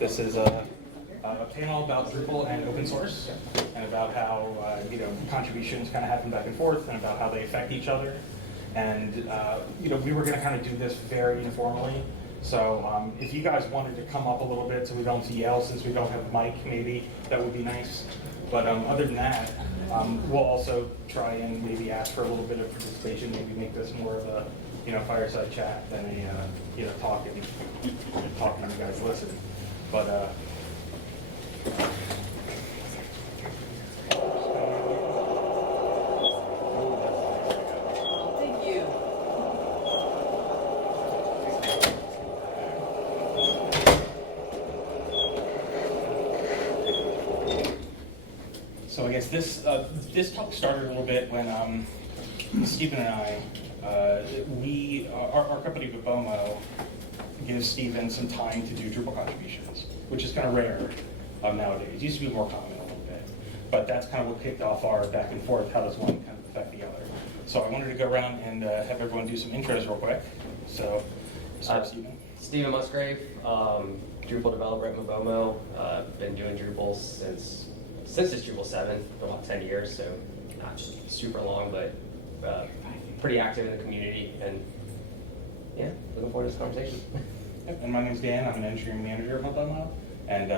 This is a panel about Drupal and open source, and about how contributions kind of happen back and forth, and about how they affect each other. And we were going to kind of do this very informally. So if you guys wanted to come up a little bit so we don't yell, since we don't have a mic, maybe that would be nice. But other than that, we'll also try and maybe ask for a little bit of participation. Maybe make this more of a fireside chat than a talking and you guys listen. But thank you. So I guess this talk started a little bit when Stephen and I, our company Babomo gives Stephen some time to do Drupal contributions, which is kind of rare nowadays. It used to be more common a little bit, but that's kind of what kicked off our back and forth. How does one kind of affect the other? So I wanted to go around and have everyone do some intros real quick. So start, Stephen. Stephen Musgrave, Drupal developer at Babomo. Been doing Drupal since it's Drupal 7 for about 10 years, so not super long, but pretty active in the community, and yeah, looking forward to this conversation. Yep, and my name's Dan. I'm an engineering manager at Babomo, and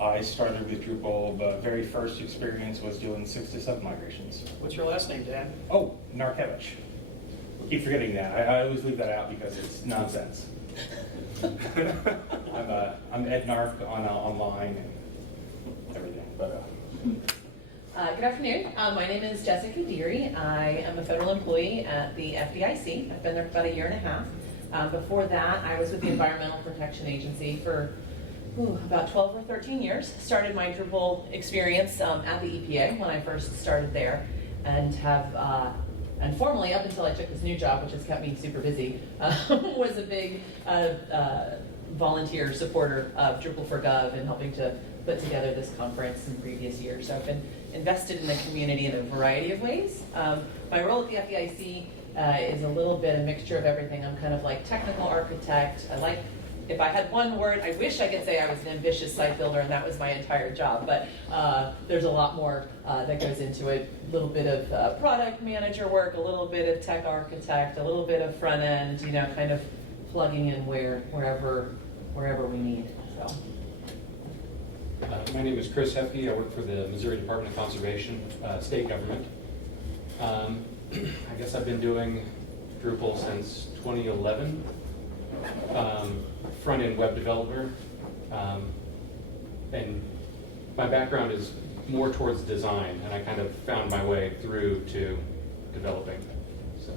I started with Drupal. The very first experience was doing 6 to 7 migrations. What's your last name, Dan? Oh, Narkevich. Keep forgetting that. I always leave that out because it's nonsense. I'm ednark online and everything, but. Good afternoon. My name is Jessica Deary. I am a federal employee at the FDIC. I've been there for about 1.5 years. Before that, I was with the Environmental Protection Agency for about 12 or 13 years. Started my Drupal experience at the EPA when I first started there, and have, and formally, up until I took this new job, which has kept me super busy, was a big volunteer supporter of Drupal for Gov and helping to put together this conference in previous years. So I've been invested in the community in a variety of ways. My role at the FDIC is a little bit a mixture of everything. I'm kind of like technical architect. If I had one word, I wish I could say I was an ambitious site builder and that was my entire job, but there's a lot more that goes into it. A little bit of product manager work, a little bit of tech architect, a little bit of front end, kind of plugging in wherever we need. So. My name is Chris Hefke. I work for the Missouri Department of Conservation, state government. I guess I've been doing Drupal since 2011. Front-end web developer. And my background is more towards design, and I kind of found my way through to developing. So.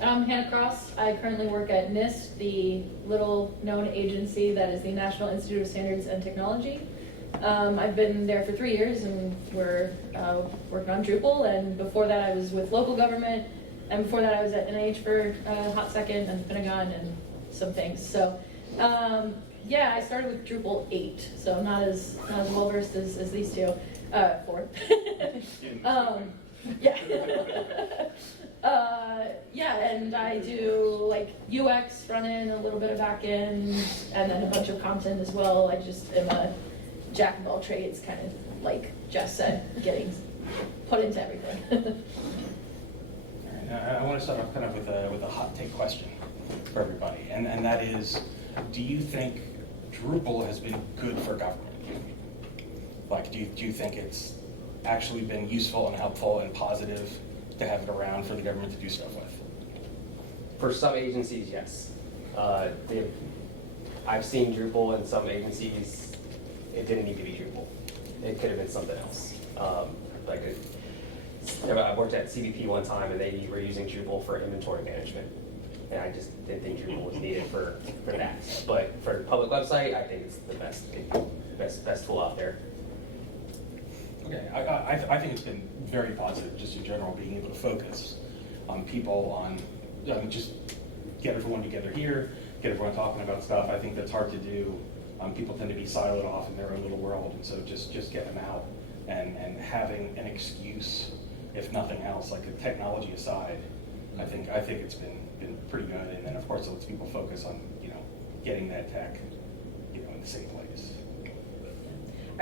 I'm Hannah Cross. I currently work at NIST, the little-known agency that is the National Institute of Standards and Technology. I've been there for 3 years, and we're working on Drupal. And before that, I was with local government, and before that, I was at NIH for a hot second, and the Pentagon, and some things. So, yeah, I started with Drupal 8, so not as well versed as these two. 4. Yeah. Yeah, and I do like UX, front end, a little bit of back end, and then a bunch of content as well. I just am a jack of all trades, kind of like Jess said, getting put into everything. I want to start off kind of with a hot take question for everybody, and that is, do you think Drupal has been good for government? Like, do you think it's actually been useful and helpful and positive to have it around for the government to do stuff with? For some agencies, yes. I've seen Drupal in some agencies. It didn't need to be Drupal. It could have been something else. I worked at CBP one time, and they were using Drupal for inventory management, and I just didn't think Drupal was needed for that. But for a public website, I think it's the best tool out there. Okay, I think it's been very positive, just in general, being able to focus on people, on just get everyone together here, get everyone talking about stuff. I think that's hard to do. People tend to be siloed off in their own little world, and so just getting them out and having an excuse, if nothing else, like the technology aside, I think it's been pretty good. And then of course it lets people focus on getting that tech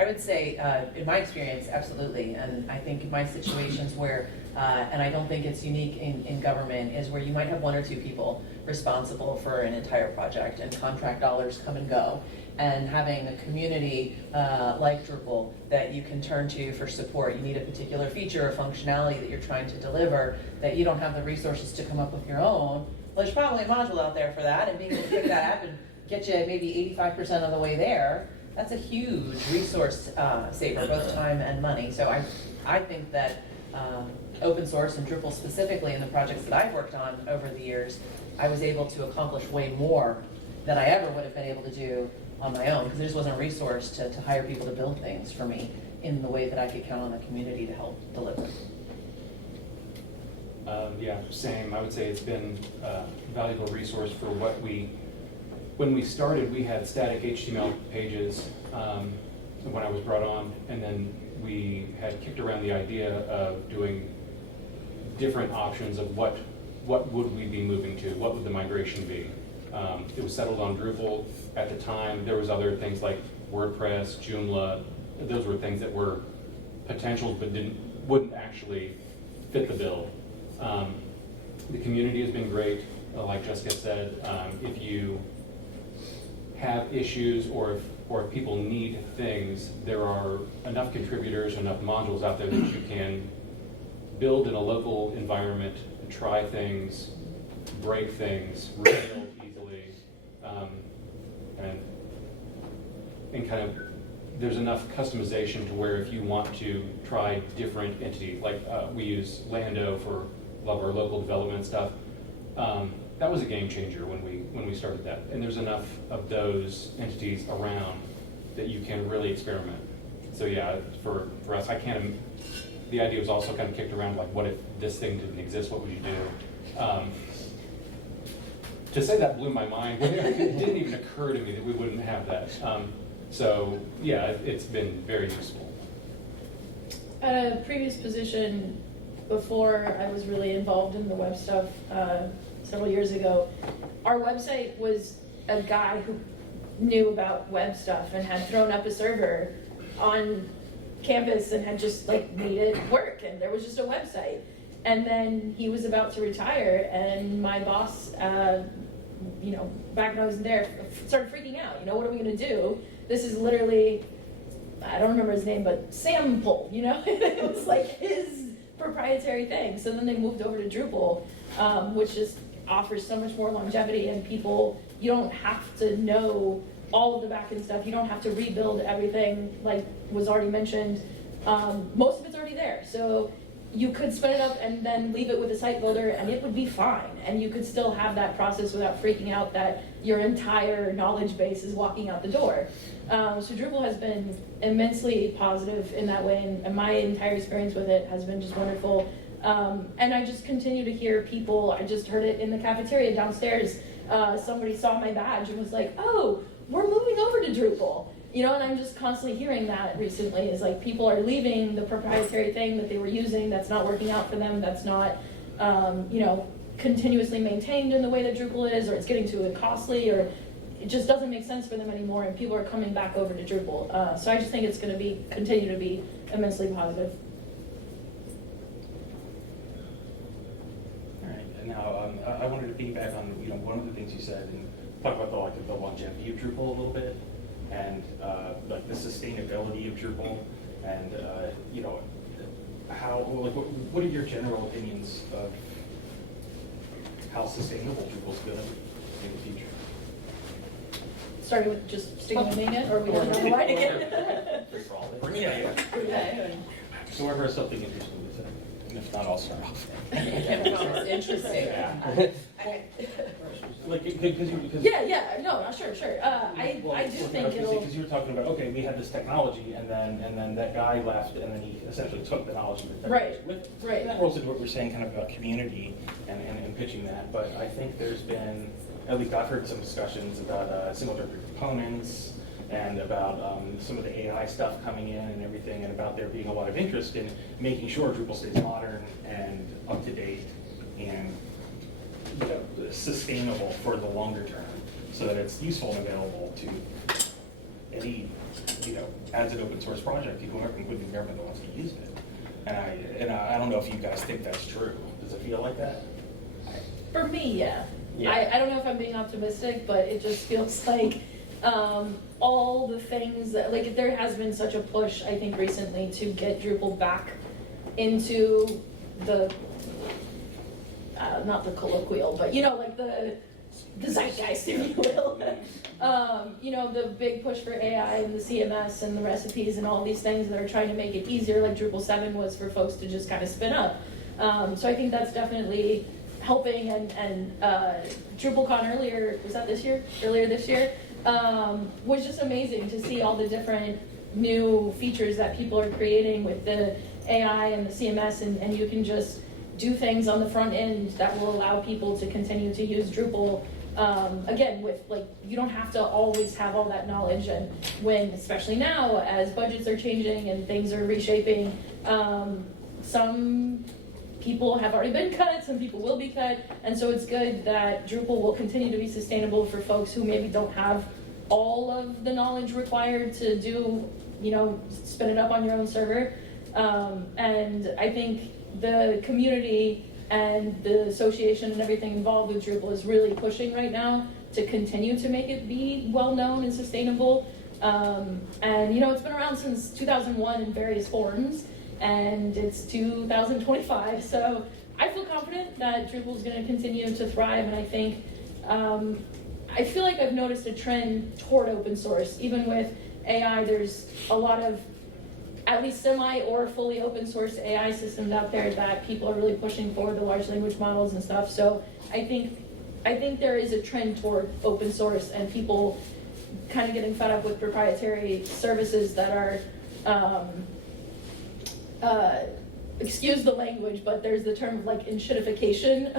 I would say, in my experience, absolutely. And I think in my situations where, and I don't think it's unique in government, is where you might have one or two people responsible for an entire project and contract dollars come and go. And having a community like Drupal that you can turn to for support. You need a particular feature or functionality that you're trying to deliver that you don't have the resources to come up with your own. Well, there's probably a module out there for that, and being able to pick that up and get you maybe 85% of the way there, that's a huge resource saver, both time and money. So I think that open source and Drupal specifically in the projects that I've worked on over the years, I was able to accomplish way more than I ever would have been able to do on my own, because there just wasn't a resource to hire people to build things for me in the way that I could count on the community to help deliver. Yeah, same. I would say it's been a valuable resource for what when we started, we had static HTML pages when I was brought on, and then we had kicked around the idea of doing different options of what would we be moving to, what would the migration be. It was settled on Drupal at the time. There was other things like WordPress, Joomla. Those were things that were potentials but wouldn't actually fit the bill. The community has been great, like Jessica said. If you have issues or if people need things, there are enough contributors, enough modules out there that you can build in a local environment, try things, break things, rebuild easily, and kind of there's enough customization to where if you want to try different entities, like we use Lando for a lot of our local development stuff. That was a game changer when we started that, and there's enough of those entities around that you can really experiment. So yeah, for us, the idea was also kind of kicked around, like, what if this thing didn't exist, what would you do? To say that blew my mind. It didn't even occur to me that we wouldn't have that. So yeah, it's been very useful. At a previous position, before I was really involved in the web stuff several years ago, our website was a guy who knew about web stuff and had thrown up a server on campus and had just like made it work, and there was just a website. And then he was about to retire, and my boss, back when I was there, started freaking out. What are we gonna do? This is literally, I don't remember his name, but Sample, it was like his proprietary thing. So then they moved over to Drupal, which just offers so much more longevity, and people, you don't have to know all of the backend stuff. You don't have to rebuild everything, like was already mentioned. Most of it's already there. So you could spin it up and then leave it with a site builder, and it would be fine. And you could still have that process without freaking out that your entire knowledge base is walking out the door. So Drupal has been immensely positive in that way, and my entire experience with it has been just wonderful. And I just continue to hear people, I just heard it in the cafeteria downstairs, somebody saw my badge and was like, oh, we're moving over to Drupal. And I'm just constantly hearing that recently, is like people are leaving the proprietary thing that they were using that's not working out for them, that's not, continuously maintained in the way that Drupal is, or it's getting too costly, or it just doesn't make sense for them anymore, and people are coming back over to Drupal. So I just think it's going to continue to be immensely positive. All right, and now I wanted to piggyback on one of the things you said and talk about the longevity of Drupal a little bit, and like the sustainability of Drupal, and how what are your general opinions of how sustainable Drupal's going to be in the future? Starting with just sticking with me again, or are we going on the line again? Okay. So whoever has something interesting to say, and if not, I'll start off. It's interesting. Sure. I do think it'll. Because you were talking about, okay, we had this technology, and then that guy left, and then he essentially took the knowledge and the technology with. Right. That rolls into what we're saying kind of about community and pitching that, but I think there's been, at least I've heard some discussions about single directory components, and about some of the AI stuff coming in and everything, and about there being a lot of interest in making sure Drupal stays modern and up to date and sustainable for the longer term, so that it's useful and available to any, as an open source project, people aren't including the government that wants to use it. And I don't know if you guys think that's true. Does it feel like that? For me, yeah. Yeah. I don't know if I'm being optimistic, but it just feels like all the things that, like, there has been such a push, I think, recently to get Drupal back into the, not the colloquial, but like the zeitgeist, if you will. The big push for AI and the CMS and the recipes and all these things that are trying to make it easier, like Drupal 7 was for folks to just kind of spin up. So I think that's definitely helping, and DrupalCon earlier this year, was just amazing to see all the different new features that people are creating with the AI and the CMS, and you can just do things on the front end that will allow people to continue to use Drupal. Again, with you don't have to always have all that knowledge, and especially now as budgets are changing and things are reshaping, some people have already been cut, some people will be cut, and so it's good that Drupal will continue to be sustainable for folks who maybe don't have all of the knowledge required to do, spin it up on your own server. And I think the community and the association and everything involved with Drupal is really pushing right now to continue to make it be well-known and sustainable. And it's been around since 2001 in various forms, and it's 2025, so I feel confident that Drupal is going to continue to thrive, and I think, I feel like I've noticed a trend toward open source. Even with AI, there's a lot of at least semi or fully open source AI systems out there that people are really pushing for, the large language models and stuff. So I think there is a trend toward open source and people kind of getting fed up with proprietary services that are, excuse the language, but there's the term of enshittification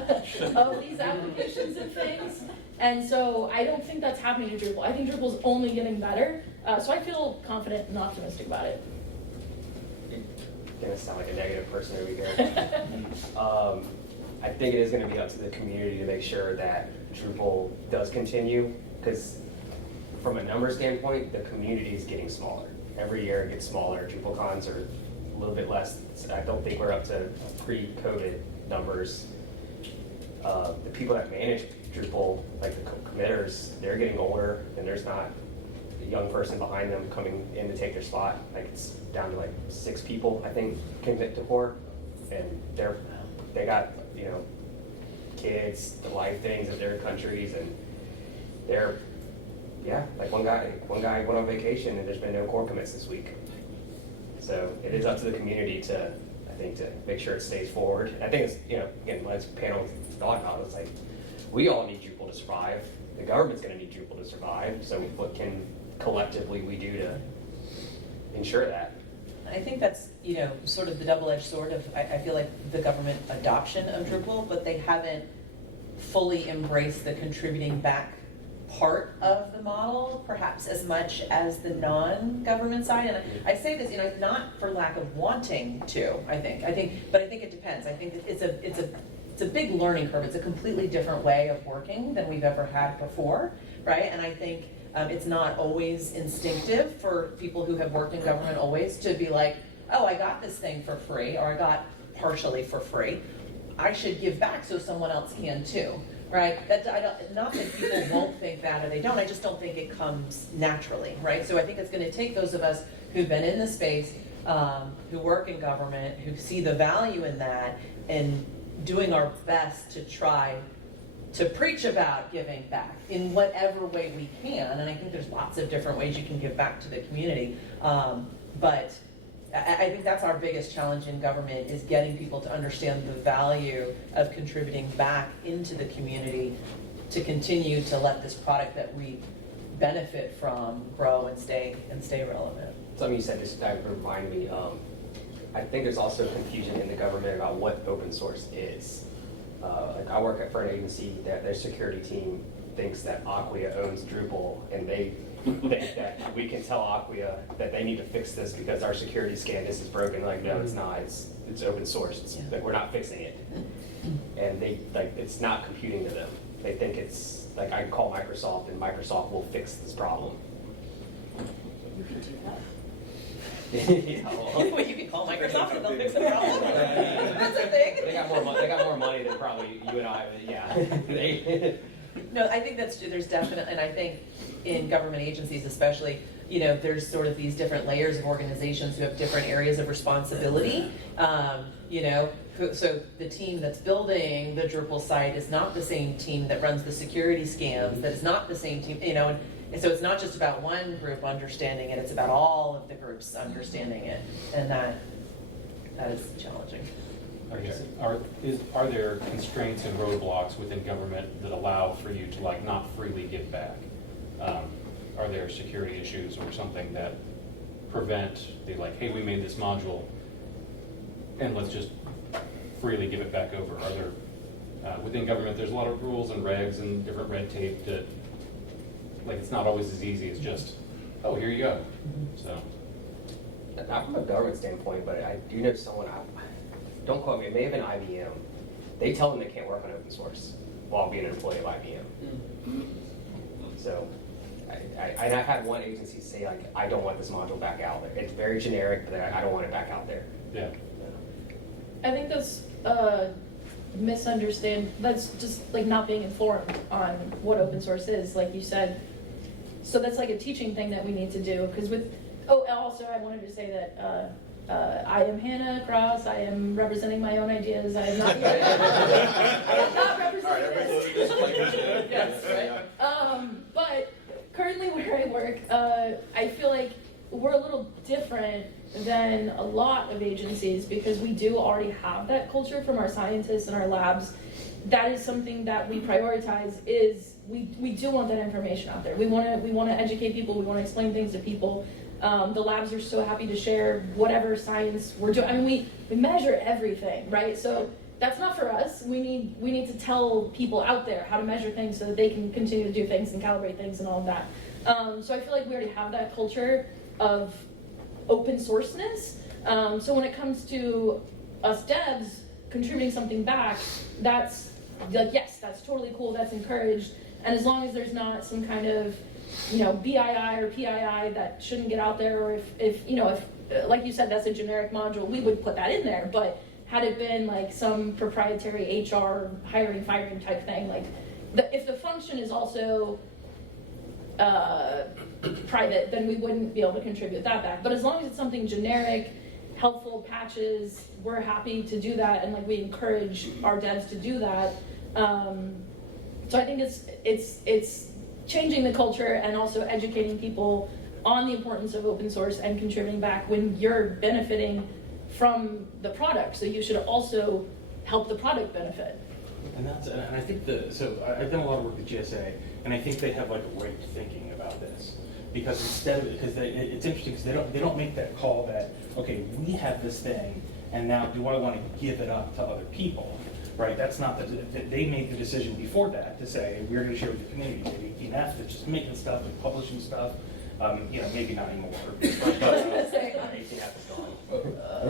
of these applications and things. And so I don't think that's happening to Drupal. I think Drupal's only getting better. So I feel confident and optimistic about it. Gonna sound like a negative person over here. I think it is going to be up to the community to make sure that Drupal does continue, because from a number standpoint, the community is getting smaller. Every year it gets smaller. DrupalCons are a little bit less. I don't think we're up to pre-COVID numbers. The people that manage Drupal, like the committers, they're getting older, and there's not a young person behind them coming in to take their spot. It's down to 6 people, I think, commit to core, and they got kids, the life things of their countries, and they're one guy went on vacation, and there's been no core commits this week. So it is up to the community to make sure it stays forward. I think it's again, as panel thought about, it's we all need Drupal to survive. The government's going to need Drupal to survive. So what can collectively we do to ensure that? I think that's, sort of the double-edged sword of, I feel like the government adoption of Drupal, but they haven't fully embraced the contributing back part of the model, perhaps as much as the non-government side. And I say this, not for lack of wanting to, but I think it depends. I think it's a big learning curve. It's a completely different way of working than we've ever had before, right? And I think it's not always instinctive for people who have worked in government always to be like, oh, I got this thing for free, or I got partially for free. I should give back so someone else can too, right? Not that people won't think that or they don't, I just don't think it comes naturally, right? So I think it's going to take those of us who've been in the space, who work in government, who see the value in that, and doing our best to try to preach about giving back in whatever way we can. And I think there's lots of different ways you can give back to the community. But I think that's our biggest challenge in government, is getting people to understand the value of contributing back into the community to continue to let this product that we benefit from grow and stay relevant. Something you said just reminded me, I think there's also confusion in the government about what open source is. I work for an agency that their security team thinks that Acquia owns Drupal, and they think that we can tell Acquia that they need to fix this because our security scan this is broken. No, it's not. It's open source. We're not fixing it, and they it's not computing to them. They think it's I can call Microsoft and Microsoft will fix this problem. Yeah, well, Well, you can call Microsoft and they'll fix the problem. That's a thing. they got more money. They got more money than probably you and I. But yeah, No, I think there's definite, and I think in government agencies especially, there's sort of these different layers of organizations who have different areas of responsibility. So the team that's building the Drupal site is not the same team that runs the security scans, that is not the same team, and so it's not just about one group understanding it, it's about all of the groups understanding it, and that is challenging. Are there constraints and roadblocks within government that allow for you to not freely give back? Are there security issues or something that prevent the hey, we made this module and let's just freely give it back over? Are there, within government, there's a lot of rules and regs and different red tape that, it's not always as easy as just, oh, here you go. So. not from a government standpoint, but I do know someone. Don't quote me. It may have been IBM. They tell them they can't work on open source while being an employee of IBM. So, I've had one agency say I don't want this module back out there. It's very generic, but I don't want it back out there. Yeah. I think that's that's just not being informed on what open source is, like you said. So that's a teaching thing that we need to do, because also I wanted to say that I am Hannah Cross. I am representing my own ideas. I am not I am not representing this. Yes, right. But currently where I work, I feel like we're a little different than a lot of agencies, because we do already have that culture from our scientists and our labs. That is something that we prioritize. Is we do want that information out there. We want to educate people. We want to explain things to people. The labs are so happy to share whatever science we're doing. I mean, we measure everything, right? So that's not for us. We need to tell people out there how to measure things so that they can continue to do things and calibrate things and all of that. So I feel like we already have that culture of open sourceness. So when it comes to us devs contributing something back, that's yes, that's totally cool. That's encouraged. And as long as there's not some kind of BII or PII that shouldn't get out there, or if like you said, that's a generic module, we would put that in there. But had it been some proprietary HR hiring, firing type thing, if the function is also private, then we wouldn't be able to contribute that back. But as long as it's something generic, helpful patches, we're happy to do that, and we encourage our devs to do that. So I think it's changing the culture and also educating people on the importance of open source and contributing back when you're benefiting from the product. So you should also help the product benefit. And I think I've done a lot of work with GSA, and I think they have right thinking about this, because it's interesting because they don't make that call that, okay, we have this thing, and now do I want to give it up to other people? Right, that's not they made the decision before that to say we're going to share with the community. Maybe DNF that's just making stuff and publishing stuff. Maybe not anymore.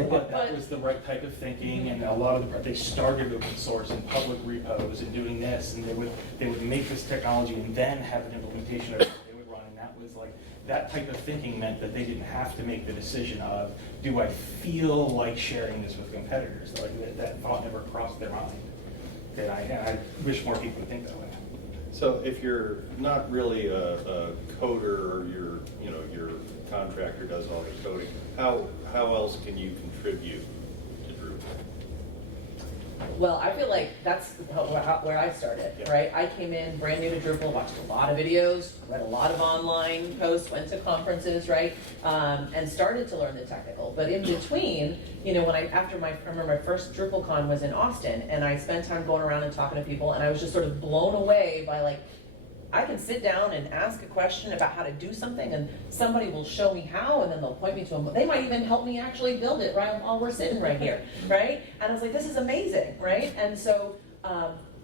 But that was the right type of thinking, and a lot of they started open source and public repos and doing this, and they would make this technology and then have an implementation of it they would run, and that was that type of thinking meant that they didn't have to make the decision of, do I feel like sharing this with competitors? That thought never crossed their mind. And I wish more people would think that way. So if you're not really a coder, or your contractor does all the coding, how else can you contribute to Drupal? Well, I feel like that's where I started, right? I came in brand new to Drupal, watched a lot of videos, read a lot of online posts, went to conferences, right? And started to learn the technical. But in between, I remember my first DrupalCon was in Austin, and I spent time going around and talking to people, and I was just sort of blown away by I can sit down and ask a question about how to do something, and somebody will show me how, and then they'll point me to them. They might even help me actually build it right while we're sitting right here, right? And I was like, this is amazing, right? And so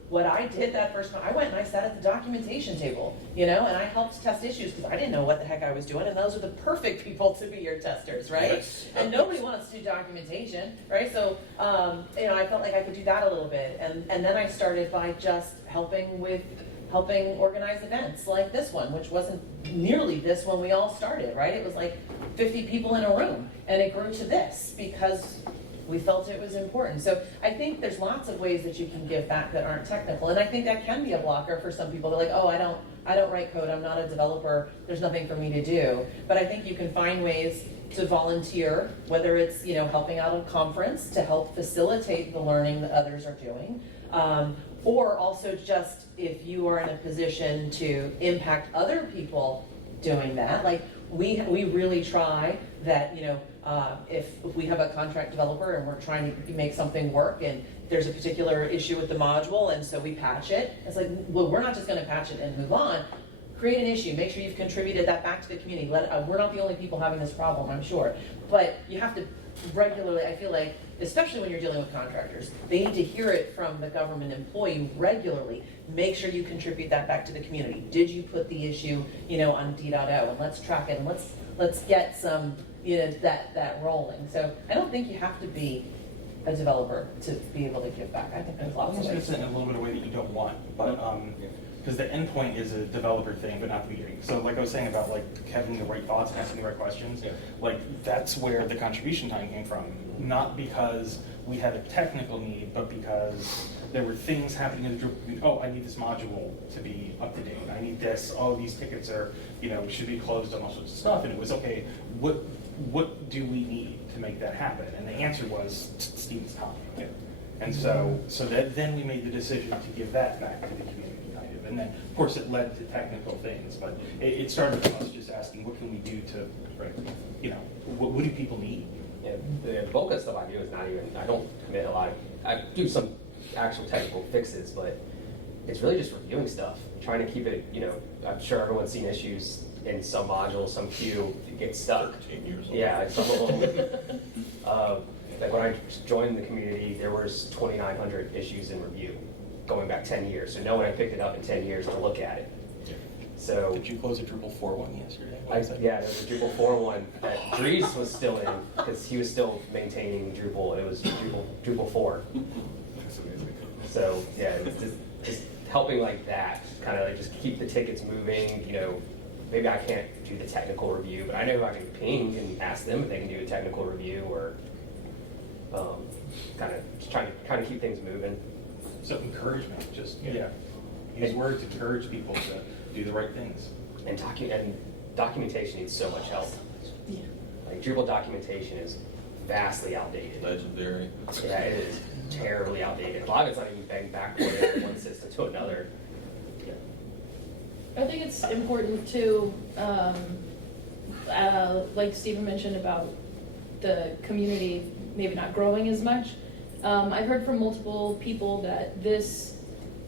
what I did that first time, I went and I sat at the documentation table, and I helped test issues because I didn't know what the heck I was doing, and those are the perfect people to be your testers, right? Yes. And nobody wants to do documentation, right? So, I felt like I could do that a little bit, and then I started by just helping with helping organize events like this one, which wasn't nearly this when we all started, right? It was like 50 people in a room, and it grew to this because we felt it was important. So I think there's lots of ways that you can give back that aren't technical, and I think that can be a blocker for some people. They're like, oh, I don't write code, I'm not a developer, there's nothing for me to do. But I think you can find ways to volunteer, whether it's helping out a conference to help facilitate the learning that others are doing, or also just if you are in a position to impact other people doing that. Like we really try that, if we have a contract developer and we're trying to make something work and there's a particular issue with the module and so we patch it, it's like, well, we're not just going to patch it and move on. Create an issue, make sure you've contributed that back to the community. We're not the only people having this problem, I'm sure, but you have to regularly, I feel like, especially when you're dealing with contractors, they need to hear it from the government employee regularly. Make sure you contribute that back to the community. Did you put the issue, on D.O, and let's track it, and let's get some, that rolling. So I don't think you have to be a developer to be able to give back. I think there's lots of It's ways. in a little bit of a way that you don't want, but because the endpoint is a developer thing, but not the beginning. So like I was saying about like having the right thoughts, asking the right questions, like that's where the contribution time came from. Not because we had a technical need, but because there were things happening in the Drupal. Oh, I need this module to be up to date. I need this. Oh, these tickets are, should be closed on all sorts of stuff. And it was, okay, what do we need to make that happen? And the answer was Steve's time. And so then we made the decision to give that back to the community. And then, of course, it led to technical things, but it started with us just asking, what can we do to, what do people need? Yeah, the bulk of stuff I do is not even, I don't commit a lot of, I do some actual technical fixes, but it's really just reviewing stuff, trying to keep it, I'm sure everyone's seen issues in some module, some queue, it gets stuck. 13 years old. Yeah, some of them. Like when I joined the community, there was 2,900 issues in review, going back 10 years. So no one had picked it up in 10 years to look at it. So Did you close a Drupal 4.1 yesterday? yeah, there was a Drupal 4.1 that Dries was still in because he was still maintaining Drupal, and it was Drupal 4. That's amazing. So yeah, it's just helping like that, kind of like just keep the tickets moving. Maybe I can't do the technical review, but I know I can ping and ask them if they can do a technical review, or kind of trying to keep things moving. So encouragement, just use words to encourage people to do the right things. And documentation needs so much help. Yeah. Like Drupal documentation is vastly outdated. Legendary. Yeah, it is terribly outdated. A lot of it's not even banged backward from one system to another. I think it's important to, like Stephen mentioned about the community maybe not growing as much. I've heard from multiple people that this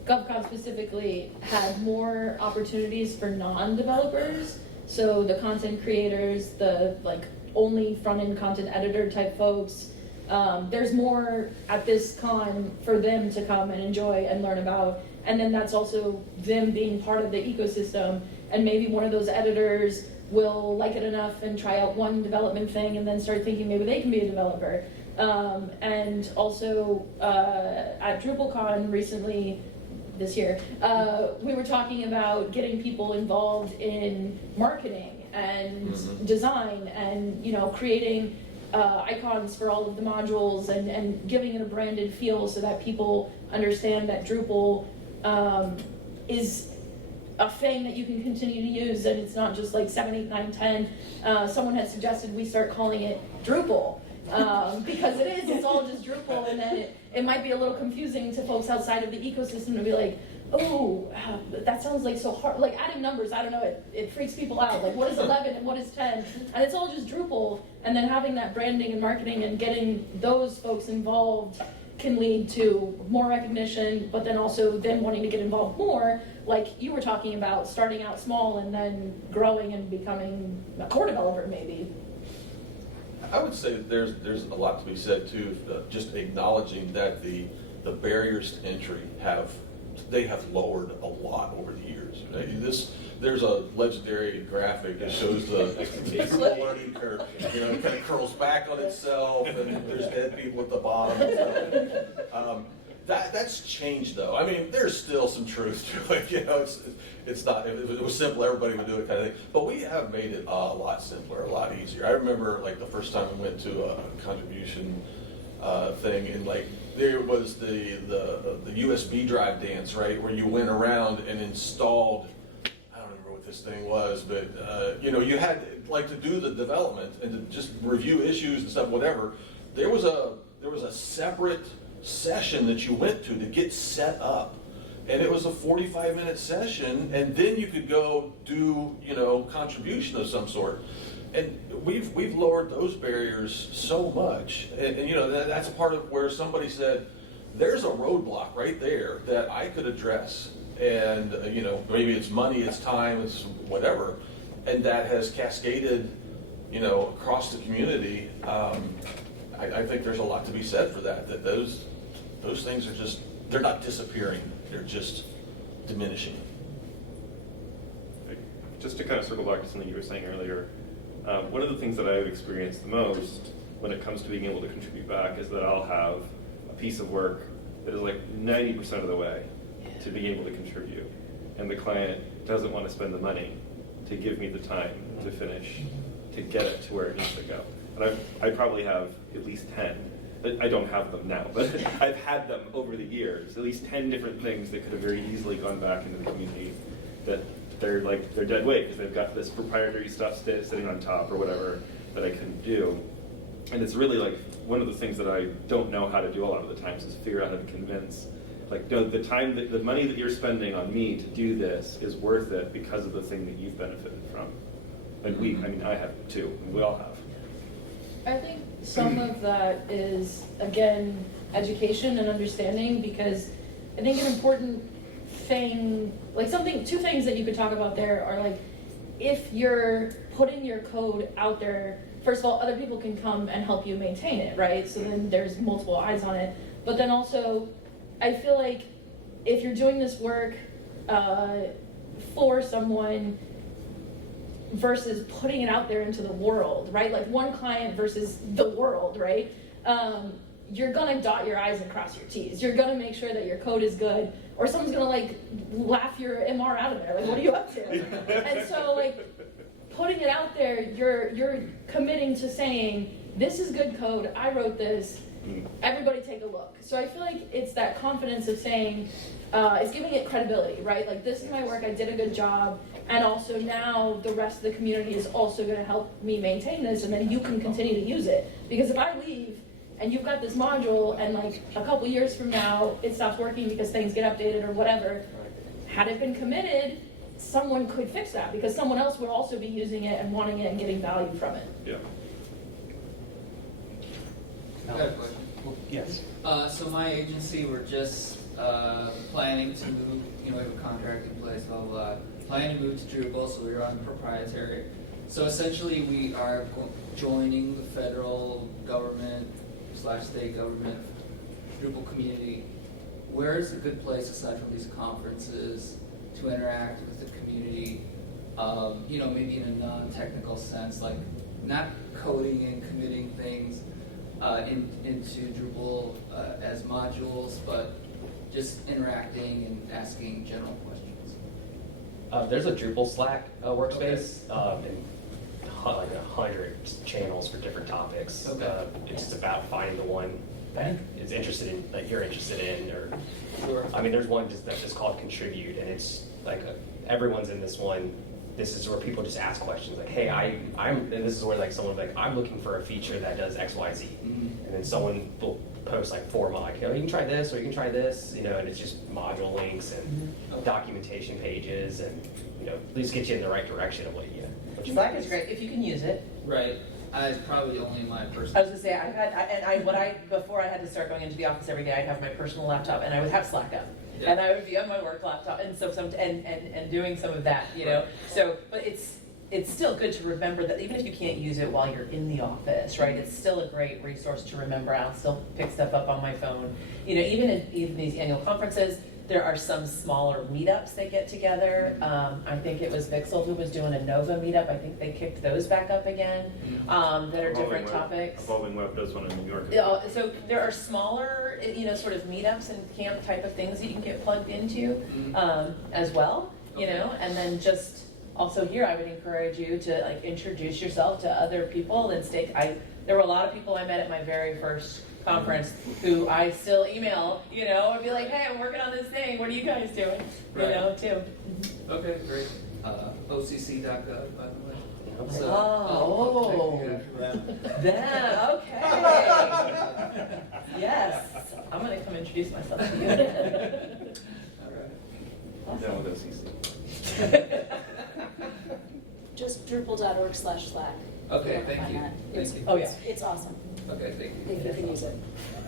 GovCon specifically had more opportunities for non-developers. So the content creators, the only front-end content editor type folks, there's more at this con for them to come and enjoy and learn about. And then that's also them being part of the ecosystem, and maybe one of those editors will like it enough and try out one development thing and then start thinking maybe they can be a developer. And also at DrupalCon recently, this year, we were talking about getting people involved in marketing and design and creating icons for all of the modules and giving it a branded feel so that people understand that Drupal is a thing that you can continue to use, and it's not just like 7, 8, 9, 10. Someone had suggested we start calling it Drupal. Because it's all just Drupal, and then it might be a little confusing to folks outside of the ecosystem to be like, oh, that sounds like so hard. Like adding numbers, I don't know, it freaks people out. Like what is 11 and what is 10? And it's all just Drupal, and then having that branding and marketing and getting those folks involved can lead to more recognition, but then also them wanting to get involved more, like you were talking about, starting out small and then growing and becoming a core developer maybe. I would say that there's a lot to be said too, just acknowledging that the barriers to entry have lowered a lot over the years. There's a legendary graphic that shows the learning curve. It kind of curls back on itself, and there's dead people at the bottom. That's changed though. I mean, there's still some truth to it. You know, it's not. If it was simple, everybody would do it kind of thing. But we have made it a lot simpler, a lot easier. I remember like the first time we went to a contribution thing, and like there was the USB drive dance, right, where you went around and installed. I don't remember what this thing was, but you know, you had like to do the development and to just review issues and stuff, whatever. There was a separate session that you went to get set up, and it was a 45-minute session, and then you could go do, you know, contribution of some sort. And we've lowered those barriers so much, and you know, that's a part of where somebody said there's a roadblock right there that I could address, and you know, maybe it's money, it's time, it's whatever, and that has cascaded, you know, across the community. I think there's a lot to be said for that. That those things are just, they're not disappearing. They're just diminishing. Just to kind of circle back to something you were saying earlier, one of the things that I've experienced the most when it comes to being able to contribute back is that I'll have a piece of work that is like 90% of the way to being able to contribute, and the client doesn't want to spend the money to give me the time to finish, to get it to where it needs to go. And I probably have at least 10. I don't have them now, but I've had them over the years. At least 10 different things that could have very easily gone back into the community that they're dead weight because they've got this proprietary stuff sitting on top or whatever that I couldn't do. And it's really like one of the things that I don't know how to do a lot of the times is figure out how to convince, like, no, the money that you're spending on me to do this is worth it because of the thing that you've benefited from. And I have too, and we all have. I think some of that is, again, education and understanding, because I think an important thing, like two things that you could talk about there are like, if you're putting your code out there, first of all, other people can come and help you maintain it, right? So then there's multiple eyes on it. But then also, I feel like if you're doing this work for someone, versus putting it out there into the world, right? Like one client versus the world, right? You're gonna dot your I's and cross your T's. You're gonna make sure that your code is good, or someone's gonna like laugh your MR out of there. Like, what are you up to? And so like putting it out there, you're committing to saying, this is good code, I wrote this, everybody take a look. So I feel like it's that confidence of saying, it's giving it credibility, right? Like, this is my work, I did a good job, and also now the rest of the community is also gonna help me maintain this, and then you can continue to use it. Because if I leave, and you've got this module, and like a couple years from now, it stops working because things get updated or whatever, had it been committed, someone could fix that, because someone else would also be using it and wanting it and getting value from it. Yeah. I got a question. Yes. So my agency, we're just planning to move, we have a contract in place, blah, blah, blah. Planning to move to Drupal, so we're on proprietary. So essentially we are joining the federal government / state government Drupal community. Where is a good place, aside from these conferences, to interact with the community, maybe in a non-technical sense, like not coding and committing things into Drupal as modules, but just interacting and asking general questions? There's a Drupal Slack workspace, and like 100 channels for different topics. Okay. It's just about finding the one that is interested in, that you're interested in, or Sure. I mean, there's one that's just called Contribute, and it's like everyone's in this one. This is where people just ask questions like, "Hey, I'm," and this is where like someone like, "I'm looking for a feature that does X, Y, Z," and then someone will post like 4 like, "Oh, you can try this, or you can try this," and it's just module links and documentation pages, and at least get you in the right direction of what you. Slack is great if you can use it. Right. It's probably only my I was personal. gonna say before I had to start going into the office every day, I'd have my personal laptop and I would have Slack up. Yeah. And I would be on my work laptop, and so and doing some of that, Right. So, but it's still good to remember that even if you can't use it while you're in the office, right? It's still a great resource to remember. I'll still pick stuff up on my phone. Even in these annual conferences, There are some smaller meetups that get together. I think it was Vixel who was doing a Nova meetup. I think they kicked those back up again, that are different topics. Evolving Web does one in New York. So there are smaller, sort of meetups and camp type of things that you can get plugged into as well, and then just also here, I would encourage you to like introduce yourself to other people and there were a lot of people I met at my very first conference who I still email, and be like, hey, I'm working on this thing. What are you guys doing? Right. Too. Okay, great. OCC.gov, by the way. So, Oh. yeah. Okay. Yes. I'm going to come introduce myself to you. All right. Down with OCC. Just drupal.org/Slack. Okay, You'll thank find you. that. Thank you. Oh, yeah. It's awesome, Okay, thank you. if you can use it.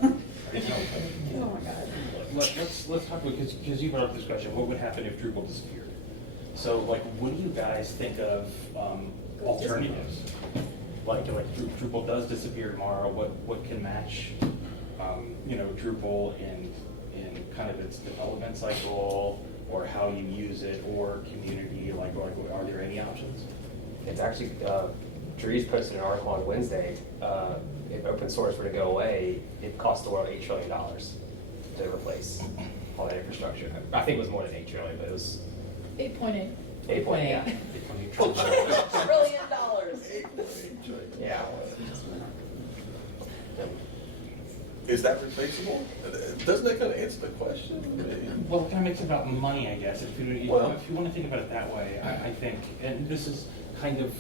Oh my God. Let's talk, because you brought up this question, what would happen if Drupal disappeared? So like, what do you guys think of alternatives? Like Drupal does disappear tomorrow, what can match, Drupal in kind of its development cycle, or how you use it, or community, like are there any options? It's actually, Dries posted an article on Wednesday. If open source were to go away, it costs the world $8 trillion to replace all that infrastructure. I think it was more than $8 trillion, but it was 8.8. 8.8. Yeah. $1 trillion. Yeah. Is that replaceable? Doesn't that kind of answer the question? Well, it kind of makes it about money, I guess. If you want to think about it that way, I think, and this is kind of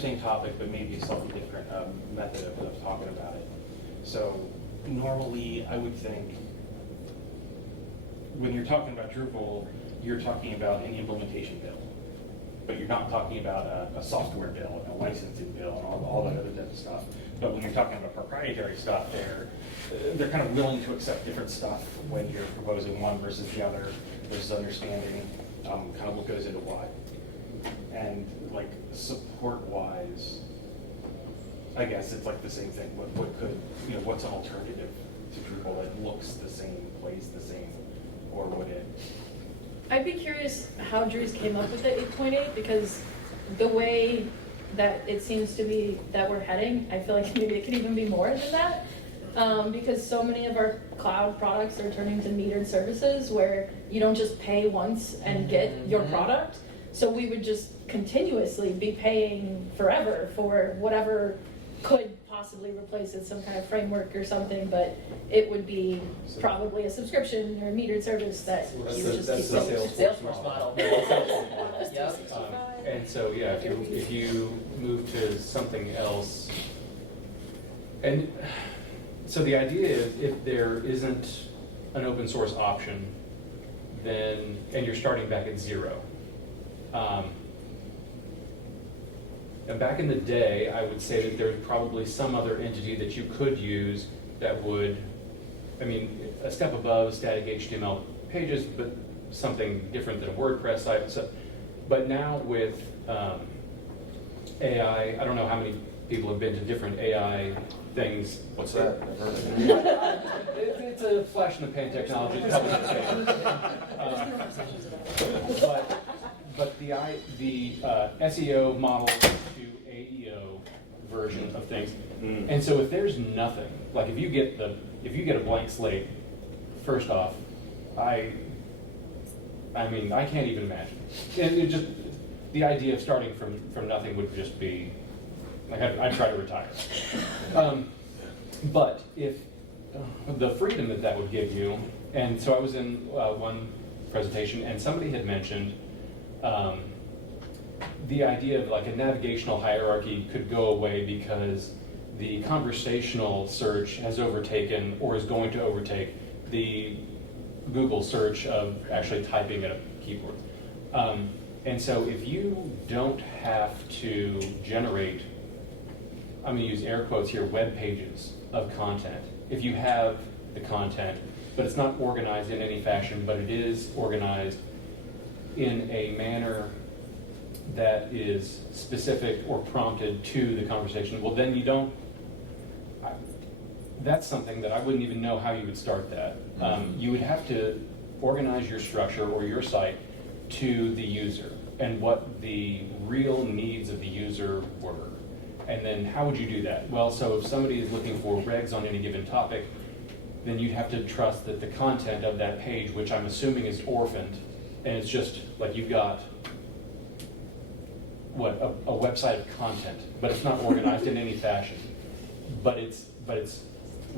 same topic, but maybe a slightly different method of talking about it. So normally, I would think when you're talking about Drupal, you're talking about an implementation bill, but you're not talking about a software bill, and a licensing bill, and all that other type of stuff. But when you're talking about proprietary stuff, they're kind of willing to accept different stuff when you're proposing one versus the other, versus understanding kind of what goes into what. And like support-wise, I guess it's like the same thing. What's an alternative to Drupal that looks the same, plays the same, or would it? I'd be curious how Dries came up with the 8.8, because the way that it seems to be that we're heading, I feel like maybe it could even be more than that. Because so many of our cloud products are turning to metered services where you don't just pay once and get your product. So we would just continuously be paying forever for whatever could possibly replace it, some kind of framework or something, but it would be probably a subscription or a metered service that you would just keep the paying. Salesforce model. Yep. And so, yeah, if you move to something else, and so the idea is if there isn't an open source option, then, and you're starting back at zero. And back in the day, I would say that there's probably some other entity that you could use that would, a step above static HTML pages, but something different than a WordPress site. So, but now with AI, I don't know how many people have been to different AI things. What's that? I've heard of it. It's a flash in the pan technology. But the SEO model to AEO version of things, and so if there's nothing, like if you get a blank slate, first off, I can't even imagine. And it just the idea of starting from nothing would just be like I'd try to retire. But if the freedom that would give you, and so I was in one presentation, and somebody had mentioned the idea of like a navigational hierarchy could go away because the conversational search has overtaken or is going to overtake the Google search of actually typing a keyboard. And so if you don't have to generate, I'm going to use air quotes here, web pages of content. If you have the content, but it's not organized in any fashion, but it is organized in a manner that is specific or prompted to the conversation, well then you don't, that's something that I wouldn't even know how you would start that. You would have to organize your structure or your site to the user and what the real needs of the user were. And then how would you do that? Well, so if somebody is looking for regs on any given topic, then you'd have to trust that the content of that page, which I'm assuming is orphaned, and it's just like you've got a website of content, but it's not organized in any fashion. But it's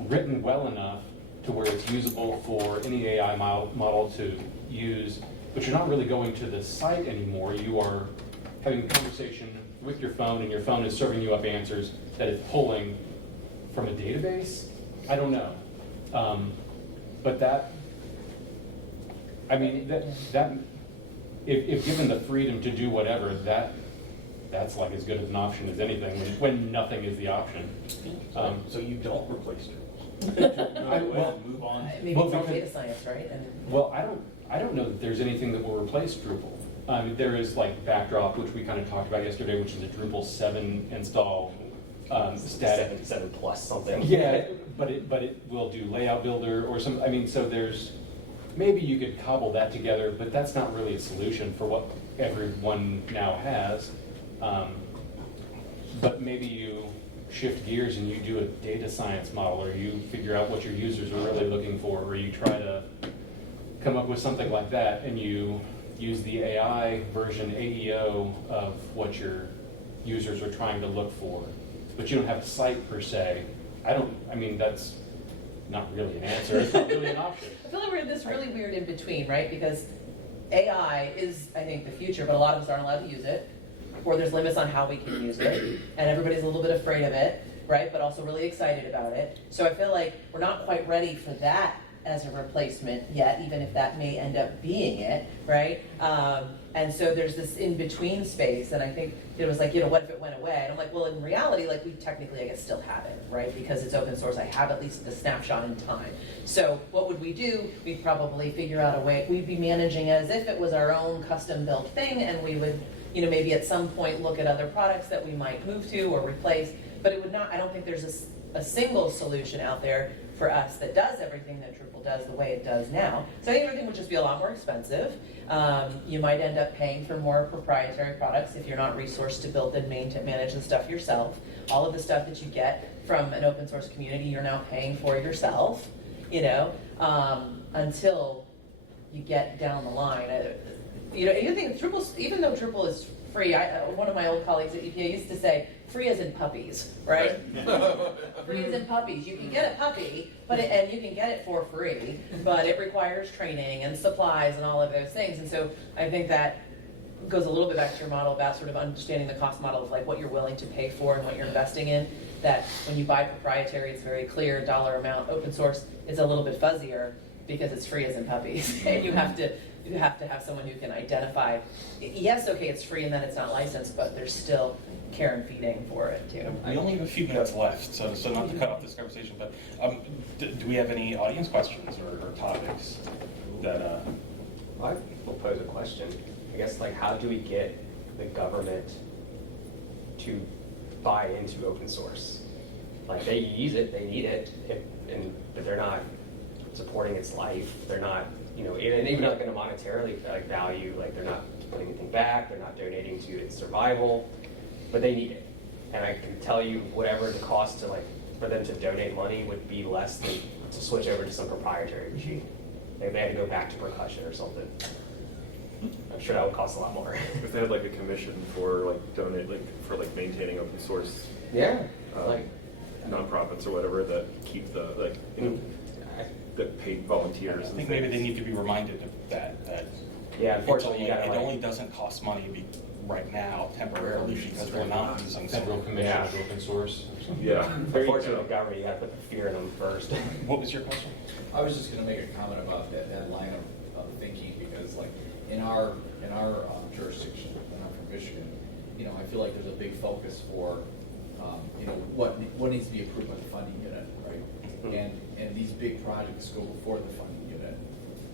written well enough to where it's usable for any AI model to use, but you're not really going to the site anymore. You are having a conversation with your phone, and your phone is serving you up answers that it's pulling from a database. I don't know. But that, I mean, if given the freedom to do whatever, that's like as good of an option as anything when nothing is the option. So you don't replace Drupal? Move on. Maybe it's all data science, right? Well, I don't know that there's anything that will replace Drupal. There is like Backdrop, which we kind of talked about yesterday, which is a Drupal 7 install static. 7 plus something. Yeah, but it will do layout builder or some. I mean, so there's maybe you could cobble that together, but that's not really a solution for what everyone now has. But maybe you shift gears and you do a data science model, or you figure out what your users are really looking for, or you try to come up with something like that, and you use the AI version AEO of what your users are trying to look for. But you don't have a site per se. I mean, that's not really an answer. It's not really an option. I feel like we're in this really weird in between, right? Because AI is, I think, the future, but a lot of us aren't allowed to use it, or there's limits on how we can use it, and everybody's a little bit afraid of it, right? But also really excited about it. So I feel like we're not quite ready for that as a replacement yet, even if that may end up being it, right? And so there's this in-between space, and I think it was like, what if it went away? And I'm like, well, in reality, like we technically, I guess, still have it, right? Because it's open source, I have at least the snapshot in time. So what would we do? We'd probably figure out a way, we'd be managing as if it was our own custom-built thing, and we would, maybe at some point look at other products that we might move to or replace, but it would not, I don't think there's a single solution out there for us that does everything that Drupal does the way it does now. So I think everything would just be a lot more expensive. You might end up paying for more proprietary products if you're not resourced to build and manage the stuff yourself. All of the stuff that you get from an open source community, you're now paying for yourself, until you get down the line. You think Drupal, even though Drupal is free, one of my old colleagues at EPA used to say, free as in puppies, right? Free as in puppies. You can get a puppy, and you can get it for free, but it requires training and supplies and all of those things. And so I think that goes a little bit back to your model about sort of understanding the cost model of like what you're willing to pay for and what you're investing in. That when you buy proprietary, it's very clear dollar amount. Open source, it's a little bit fuzzier because it's free as in puppies, and you have to have someone who can identify, yes, okay, it's free and then it's not licensed, but there's still care and feeding for it too. We only have a few minutes left, so not to cut off this conversation, but do we have any audience questions or topics that? I will pose a question. I guess, like, how do we get the government to buy into open source? Like, they use it, they need it, but they're not supporting its life. They're not, and even not going to monetarily value. Like, they're not putting anything back. They're not donating to its survival, but they need it. And I can tell you, whatever the cost to for them to donate money would be less than to switch over to some proprietary machine. Like, they had to go back to percussion or something. I'm sure that would cost a lot more. If they had like a commission for for maintaining open source, Yeah, nonprofits or whatever that keep the that paid volunteers. I think maybe they need to be reminded of that. Yeah, unfortunately, it only doesn't cost money right now temporarily because we're not using Federal commission of open source or something. Yeah. Unfortunately, the government, you got to put the fear in them first. What was your question? I was just going to make a comment about that line of thinking, because like in our jurisdiction, and I'm from Michigan, I feel like there's a big focus for what needs to be approved by the funding unit, right? Mm-hmm. And these big projects go before the funding unit,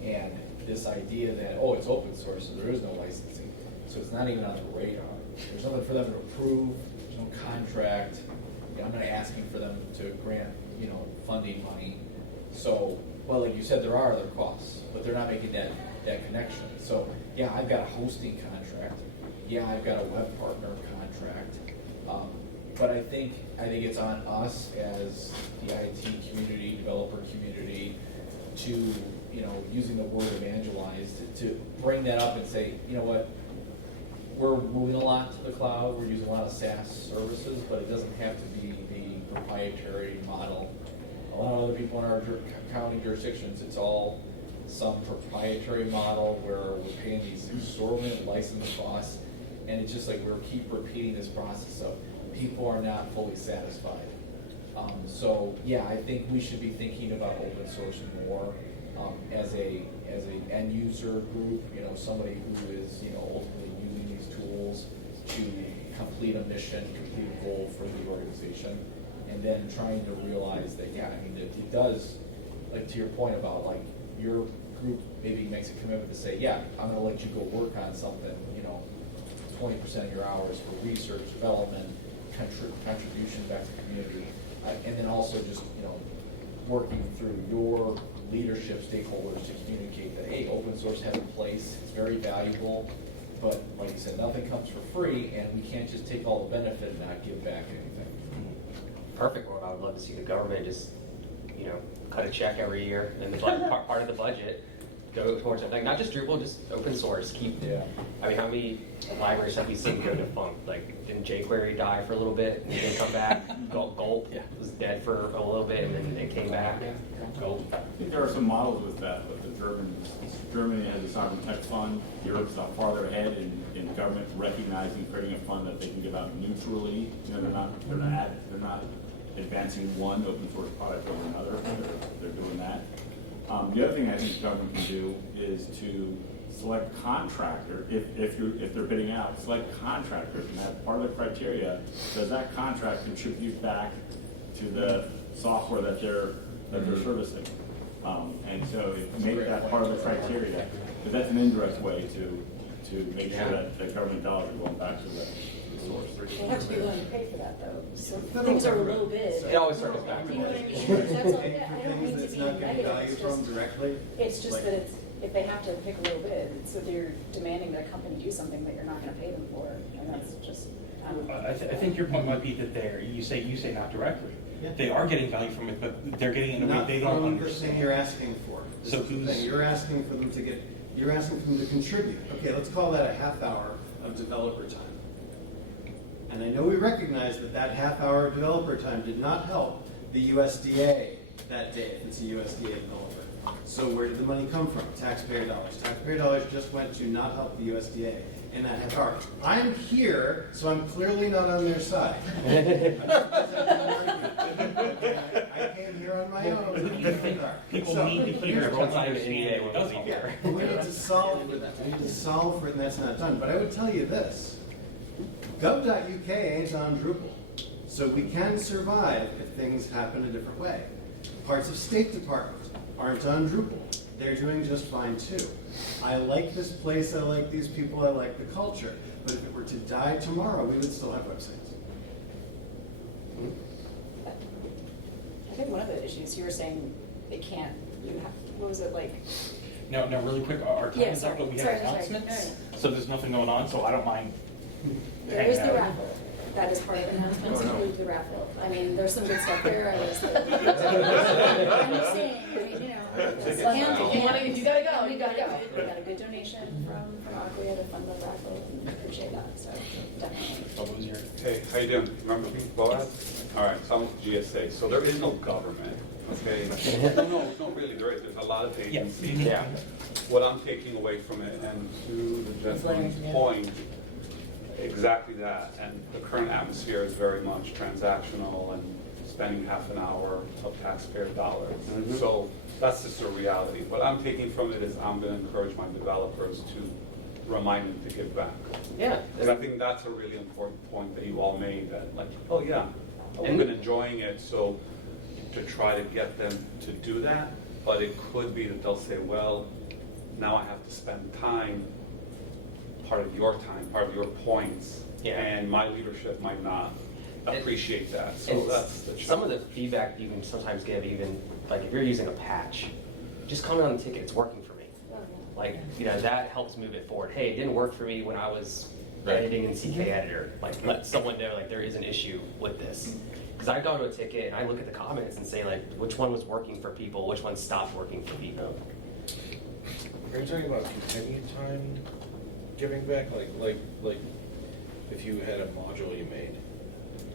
and this idea that it's open source, so there is no licensing, so it's not even on the radar. There's nothing for them to approve. There's no contract. I'm not asking for them to grant funding money. So well, like you said, there are other costs, but they're not making that connection. So, yeah, I've got a hosting contract. Yeah, I've got a web partner contract. But I think it's on us as the IT community, developer community, to, you know, using the word evangelize, to bring that up and say, you know what, we're moving a lot to the cloud, we're using a lot of SaaS services, but it doesn't have to be the proprietary model. A lot of other people in our county jurisdictions, it's all some proprietary model where we're paying these exorbitant license costs, and it's just like we keep repeating this process of people are not fully satisfied. So yeah, I think we should be thinking about open sourcing more as a end user group. You know, somebody who is, you know, ultimately using these tools to complete a mission, complete a goal for the organization, and then trying to realize that, yeah, I mean, it does, like to your point about like your group maybe makes a commitment to say, yeah, I'm going to let you go work on something, you know, 20% of your hours for research, development, contribution back to the community, and then also just, you know, working through your leadership stakeholders to communicate that, hey, open source has a place, it's very valuable, but like you said, nothing comes for free, and we can't just take all the benefit and not give back anything. Perfect world, I would love to see the government just, you know, cut a check every year and the part of the budget go towards it. Like not just Drupal, just open source. Yeah. I mean, how many libraries have we seen go defunct? Like, didn't jQuery die for a little bit and then come back? Gulp was dead for a little bit and then it came back. Gulp. I think there are some models with that, but Germany has a sovereign tech fund. Europe's not farther ahead in government recognizing, creating a fund that they can give out neutrally. You know, they're not advancing one open source product over another. They're doing that. The other thing I think government can do is to select contractor, if they're bidding out, select contractors, and have part of the criteria, does that contract contribute back to the software that they're servicing? And so make that part of the criteria, but that's an indirect way to make sure that the government dollars are going back to the source. They have to be willing to pay for that though. So things are low bid. It always circles back. You know what I mean? That's all, I don't mean to Things be that's not getting negative, value it's from just, directly. it's just Like- that it's, if they have to pick a low bid, so they're demanding that a company do something that you're not gonna pay them for, and that's just, I think your point might be that you say not directly. Yeah. They are getting value from it, but they're getting it in a way Not they don't from the thing understand. you're asking for. This So is the who's- thing. You're asking for them to get, you're asking for them to contribute. Okay, let's call that a half hour of developer time. And I know we recognize that half hour of developer time did not help the USDA that day, if it's a USDA developer. So where did the money come from? Taxpayer dollars. Taxpayer dollars just went to not help the USDA in that half hour. I'm here, so I'm clearly not on their side. I came here on my own. People So, need to hear Everyone's everyone's not even understanding NDA what when does we all leave that. here. but we need to solve for that. We need to solve for it, and that's not done. But I would tell you this. Gov.uk ain't on Drupal. So we can survive if things happen a different way. Parts of State Department aren't on Drupal. They're doing just fine too. I like this place, I like these people, I like the culture. But if it were to die tomorrow, we would still have websites. I think one of the issues you were saying, they can't, you have, what was it like? Now, really quick, our time Yeah, is up, sorry. but we have Sorry. announcements. So there's nothing going on, so I don't mind. There is the hanging out. raffle. That is part of the announcements, include the raffle. I mean, there's some good stuff there. I'm just saying, I mean, you know. If you gotta go, We you got gotta it. We got a good donation from Aquia to fund the raffle, and I appreciate that, so definitely. What was your? Hey, how you doing? Remember me, Boaz? All right, so I'm with GSA. So there is no government, okay? No, really, there is. There's a lot of agencies. Yeah. What I'm taking away from it, and to the gentleman's point, exactly that. And the current atmosphere is very much transactional and spending half an hour of taxpayer dollars. So that's just a reality. What I'm taking from it is I'm going to encourage my developers to remind them to give back. Yeah. And I think that's a really important point that you all made, that like, oh yeah, I've been enjoying it, so to try to get them to do that, but it could be that they'll say, well, now I have to spend time, part of your points, and my leadership might not appreciate that. So And that's the some of challenge. the feedback you can sometimes give, even like if you're using a patch, just comment on the ticket, it's working for me. Like, that helps move it forward. Hey, it didn't work for me when I was editing in CK Editor. Like, let someone know, like, there is an issue with this. Because I go to a ticket and I look at the comments and say, like, which one was working for people, which one stopped working for people. Are you talking about continued time giving back? Like if you had a module you made,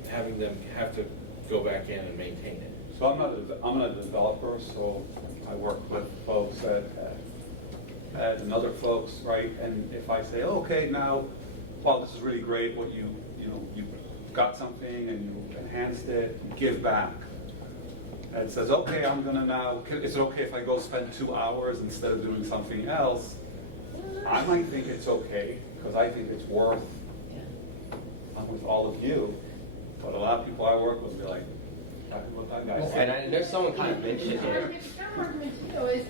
having them have to go back in and maintain it? So I'm not a developer, so I work with folks and other folks, right? And if I say, okay, now, wow, this is really great, what you got something and you enhanced it, give back. And it says, okay, I'm gonna now, is it okay if I go spend 2 hours instead of doing something else? I might think it's okay, because I think it's worth, I'm with all of you, but a lot of people I work with will be like, what that guy said. And there's someone kind of mentioned The here. argument too is,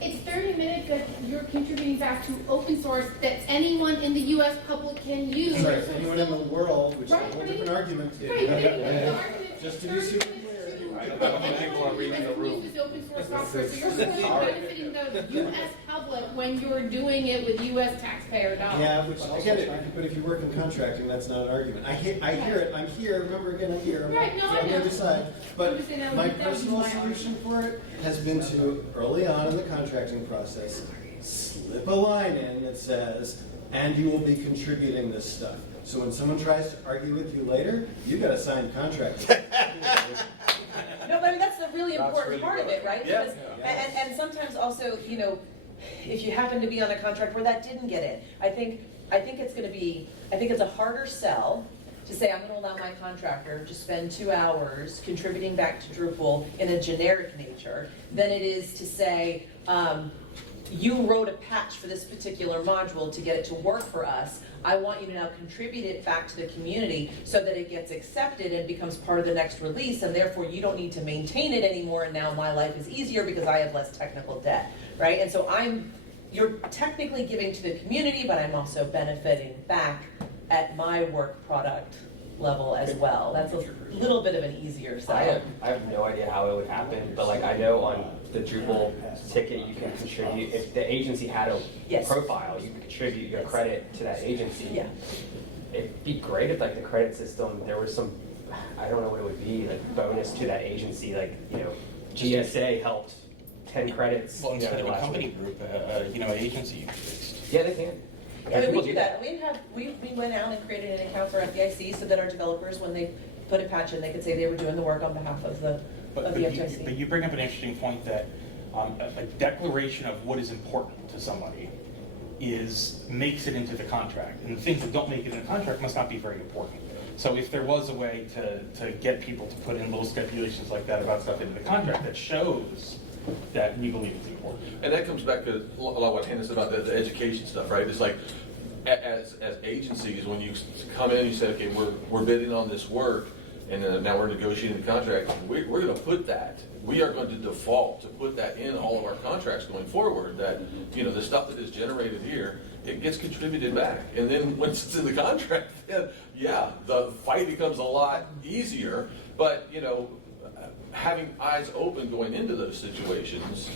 it's 30 minutes that you're contributing back to open source that anyone in the U.S. public can use. Sorry, anyone in the world, which is a Right, whole right. different argument. Right, but the argument Just to is be 30 super minutes clear. to- I don't know how many people are reading the room. Use open source software, so you're still benefiting the U.S. public when you're doing it with U.S. taxpayer dollars. Yeah, which I get it, but if you work in contracting, that's not an argument. I hear it, I'm here, remember again, I'm here. Right, no, I on the know. other side. But I'm just saying that my would be personal my solution for it has been to, early on in the contracting process, slip a line in that says, and you will be contributing this stuff. So when someone tries to argue with you later, you got a signed contract. No, but I mean, that's the really important really part of good. it, right? Yeah. Because, and sometimes also, if you happen to be on a contract where that didn't get in, I think it's a harder sell to say, I'm gonna allow my contractor to spend 2 hours contributing back to Drupal in a generic nature than it is to say, you wrote a patch for this particular module to get it to work for us. I want you to now contribute it back to the community so that it gets accepted and becomes part of the next release, and therefore you don't need to maintain it anymore, and now my life is easier because I have less technical debt, right? And so you're technically giving to the community, but I'm also benefiting back at my work product level as well. That's a little bit of an easier sell. I have no idea how it would happen, but like I know on the Drupal ticket you can contribute, if the agency had a Yes. profile, you can contribute your credit to that agency. Yeah. It'd be great if like the credit system, there was some, I don't know what it would be, like bonus to that agency, like, GSA helped 10 credits. Well, instead of a last company week. group, an agency based. Yeah, they can. I mean, we People do that. We went out and created an account for FDIC so that our developers, when they put a patch in, they could say they were doing the work on behalf of the But FDIC. you bring up an interesting point that a declaration of what is important to somebody makes it into the contract, and the things that don't make it in the contract must not be very important. So if there was a way to get people to put in little stipulations like that about stuff into the contract that shows that we believe it's important. And that comes back to a lot of what Hannah said about the education stuff, right? It's like, as agencies, when you come in and you say, okay, we're bidding on this work, and now we're negotiating the contract, we're going to put that. We are going to default to put that in all of our contracts going forward, that, the stuff that is generated here, it gets contributed back. And then once it's in the contract, then, yeah, the fight becomes a lot easier, but, having eyes open going into those situations,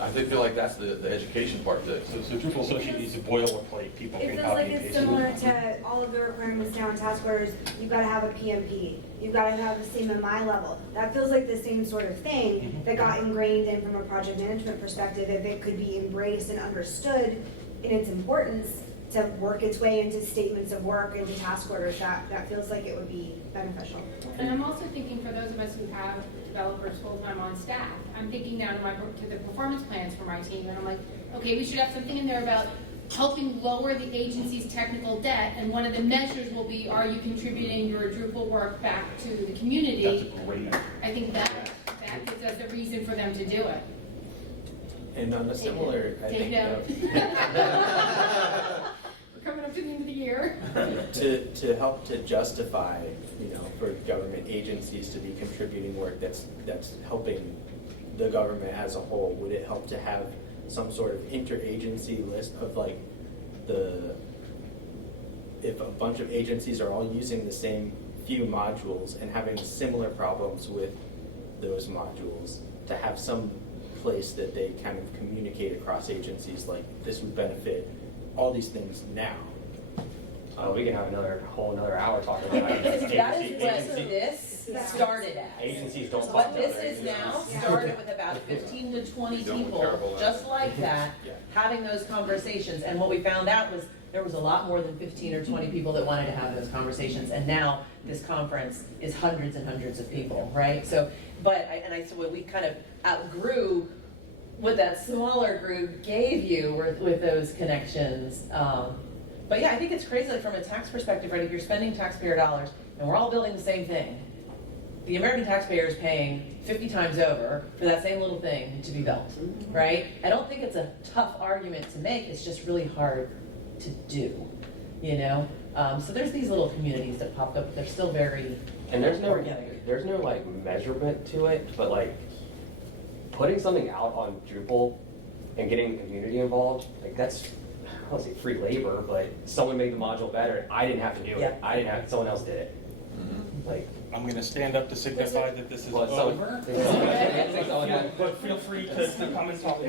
I feel like that's the education part of it. So Drupal Associate is a boilerplate, people It can feels copy like and it's paste similar it. to all of the requirements now in task orders. You've got to have a PMP. You've got to have the same MI level. That feels like the same sort of thing that got ingrained in from a project management perspective. If it could be embraced and understood in its importance to work its way into statements of work, into task orders, that feels like it would be beneficial. And I'm also thinking for those of us who have developers full-time on staff, I'm thinking now to the performance plans for my team, and I'm like, okay, we should have something in there about helping lower the agency's technical debt, and one of the measures will be, are you contributing your Drupal work back to the community? That's a great. I think that gives us a reason for them to do it. And on a similar, I Take think, note. We're coming up to the end of the year. to help to justify, for government agencies to be contributing work that's helping the government as a whole, would it help to have some sort of interagency list of if a bunch of agencies are all using the same few modules and having similar problems with those modules, to have some place that they kind of communicate across agencies, like this would benefit all these things now. We can have whole another hour talking about how That is what this started as. agencies don't talk What about this their is now agencies. started with about 15 to 20 people, just like that, having those conversations. And what we found out was there was a lot more than 15 or 20 people that wanted to have those conversations. And now this conference is hundreds and hundreds of people, right? So, so what we kind of outgrew what that smaller group gave you with those connections. But yeah, I think it's crazy, like from a tax perspective, right? If you're spending taxpayer dollars and we're all building the same thing, the American taxpayer is paying 50 times over for that same little thing to be built, right? I don't think it's a tough argument to make. It's just really hard to do, you know? So there's these little communities that popped up. They're still very And there's no organic. like measurement to it, but like putting something out on Drupal and getting the community involved, like that's, I don't say free labor, but someone made the module better. I didn't have to do it. I didn't have, someone else did it. Like, I'm going to stand up to signify that this is well, over. someone- But feel free to come and talk.